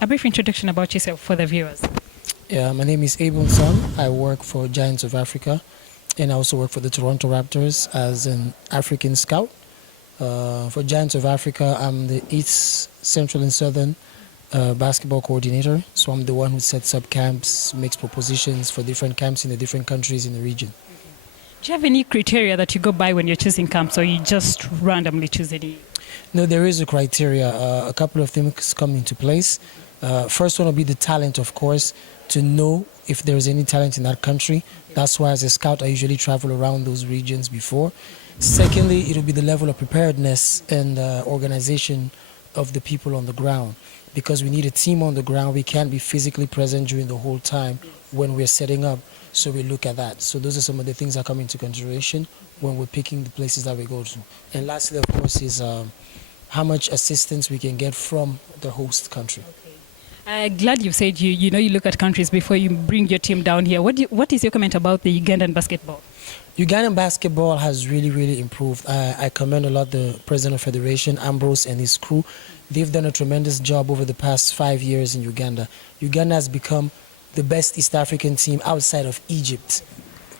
A brief introduction about yourself for the viewers. Yeah, my name is Abel Son. I work for Giants of Africa, and I also work for the Toronto Raptors as an African scout. For Giants of Africa, I'm the East, Central, and Southern basketball coordinator. So I'm the one who sets up camps, makes propositions for different camps in the different countries in the region. Do you have any criteria that you go by when you're choosing camps, or you just randomly choose any? No, there is a criteria. A couple of things come into place. First one will be the talent, of course, to know if there is any talent in that country. That's why as a scout, I usually travel around those regions before. Secondly, it will be the level of preparedness and organization of the people on the ground. Because we need a team on the ground, we can't be physically present during the whole time when we're setting up. So we look at that. So those are some of the things that come into consideration when we're picking the places that we go to. And lastly, of course, is how much assistance we can get from the host country. Glad you said you look at countries before you bring your team down here. What is your comment about the Ugandan basketball? Ugandan basketball has really improved. I commend a lot the president of federation, Ambrose, and his crew. They've done a tremendous job over the past 5 years in Uganda. Uganda has become the best East African team outside of Egypt,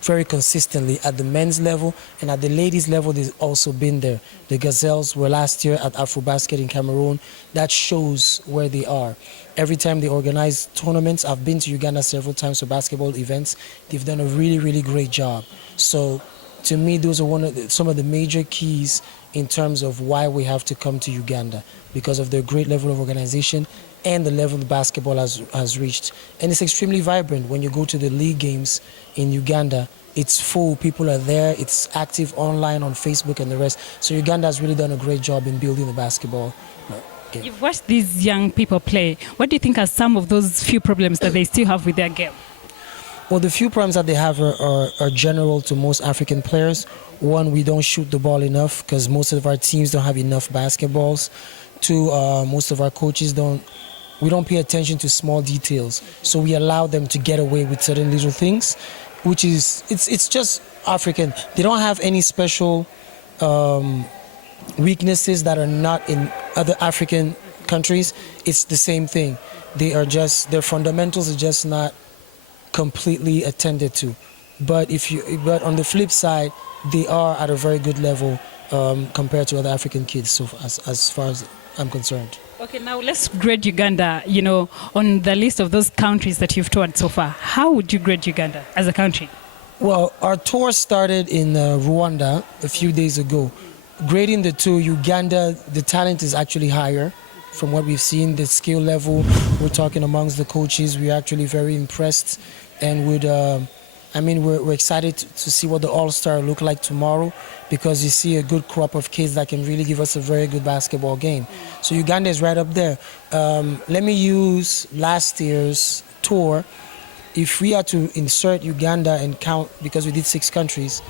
very consistently at the men's level, and at the ladies' level they've also been there. The Gazelles were last year at Afrobasket in Cameroon. That shows where they are. Every time they organize tournaments, I've been to Uganda several times for basketball events. They've done a really great job. So to me, those are some of the major keys in terms of why we have to come to Uganda, because of their great level of organization and the level the basketball has reached. And it's extremely vibrant. When you go to the league games in Uganda, it's full, people are there, it's active online on Facebook and the rest. So Uganda has really done a great job in building the basketball game. You've watched these young people play. What do you think are some of those few problems that they still have with their game? Well, the few problems that they have are general to most African players. One, we don't shoot the ball enough because most of our teams don't have enough basketballs. Two, most of our coaches don't pay attention to small details. So we allow them to get away with certain little things, which is, it's just African. They don't have any special weaknesses that are not in other African countries. It's the same thing. Their fundamentals are just not completely attended to. But on the flip side, they are at a very good level compared to other African kids, so as far as I'm concerned. Okay, now let's grade Uganda, on the list of those countries that you've toured so far. How would you grade Uganda as a country? Well, our tour started in Rwanda a few days ago. Grading the two, Uganda, the talent is actually higher from what we've seen. The skill level, we're talking amongst the coaches, we're actually very impressed. And we're excited to see what the All-Star look like tomorrow, because you see a good crop of kids that can really give us a very good basketball game. So Uganda is right up there. Let me use last year's tour. If we are to insert Uganda and count, because we did 6 countries,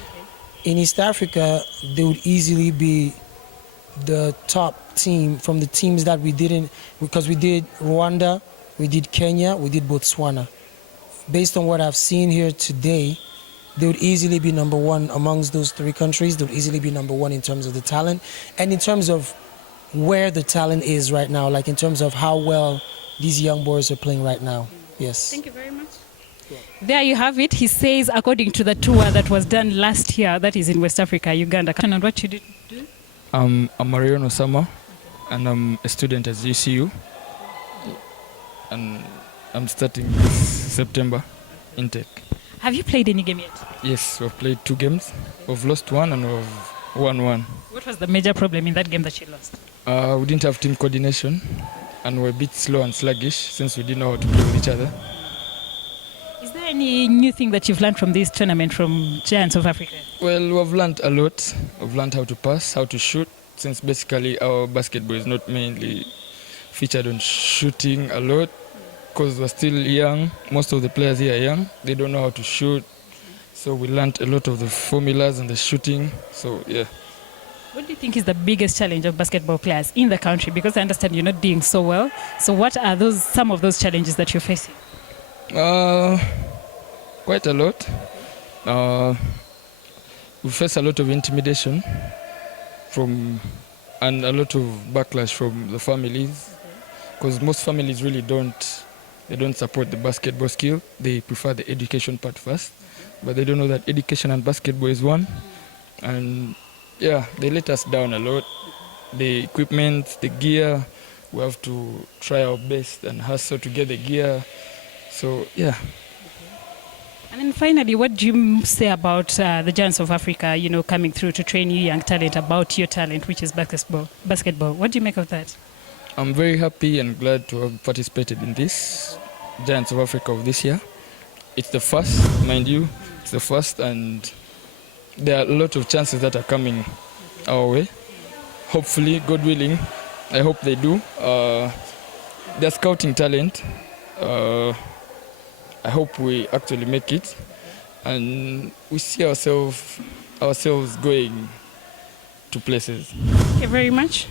in East Africa, they would easily be the top team from the teams that we didn't, because we did Rwanda, we did Kenya, we did Botswana. Based on what I've seen here today, they would easily be number one amongst those 3 countries. They would easily be number one in terms of the talent and in terms of where the talent is right now, like in terms of how well these young boys are playing right now. Yes. Thank you very much. Yeah. There you have it. He says, according to the tour that was done last year, that is in West Africa, Uganda. And what you did do? I'm Marion Osama, and I'm a student at UCU. And I'm starting this September intake. Have you played any game yet? Yes, we've played 2 games. We've lost 1 and we've won 1. What was the major problem in that game that you lost? We didn't have team coordination, and we're a bit slow and sluggish since we didn't know how to play with each other. Is there any new thing that you've learned from this tournament from Giants of Africa? Well, we've learned a lot. We've learned how to pass, how to shoot, since basically our basketball is not mainly featured on shooting a lot. Because we're still young, most of the players here are young, they don't know how to shoot. So we learned a lot of the formulas and the shooting, so yeah. What do you think is the biggest challenge of basketball players in the country? Because I understand you're not doing so well. So what are some of those challenges that you're facing? Quite a lot. We face a lot of intimidation and a lot of backlash from the families. because most families really don't support the basketball skill. They prefer the education part first, but they don't know that education and basketball is one. And yeah, they let us down a lot. The equipment, the gear, we have to try our best and hustle to get the gear. So yeah. And then finally, what do you say about the Giants of Africa, coming through to train you young talent about your talent, which is basketball? What do you make of that? I'm very happy and glad to have participated in this Giants of Africa of this year. It's the first, mind you, it's the first, and there are a lot of chances that are coming our way. Hopefully, God willing, I hope they do. They're scouting talent. I hope we actually make it, and we see ourselves going to places. Thank you very much.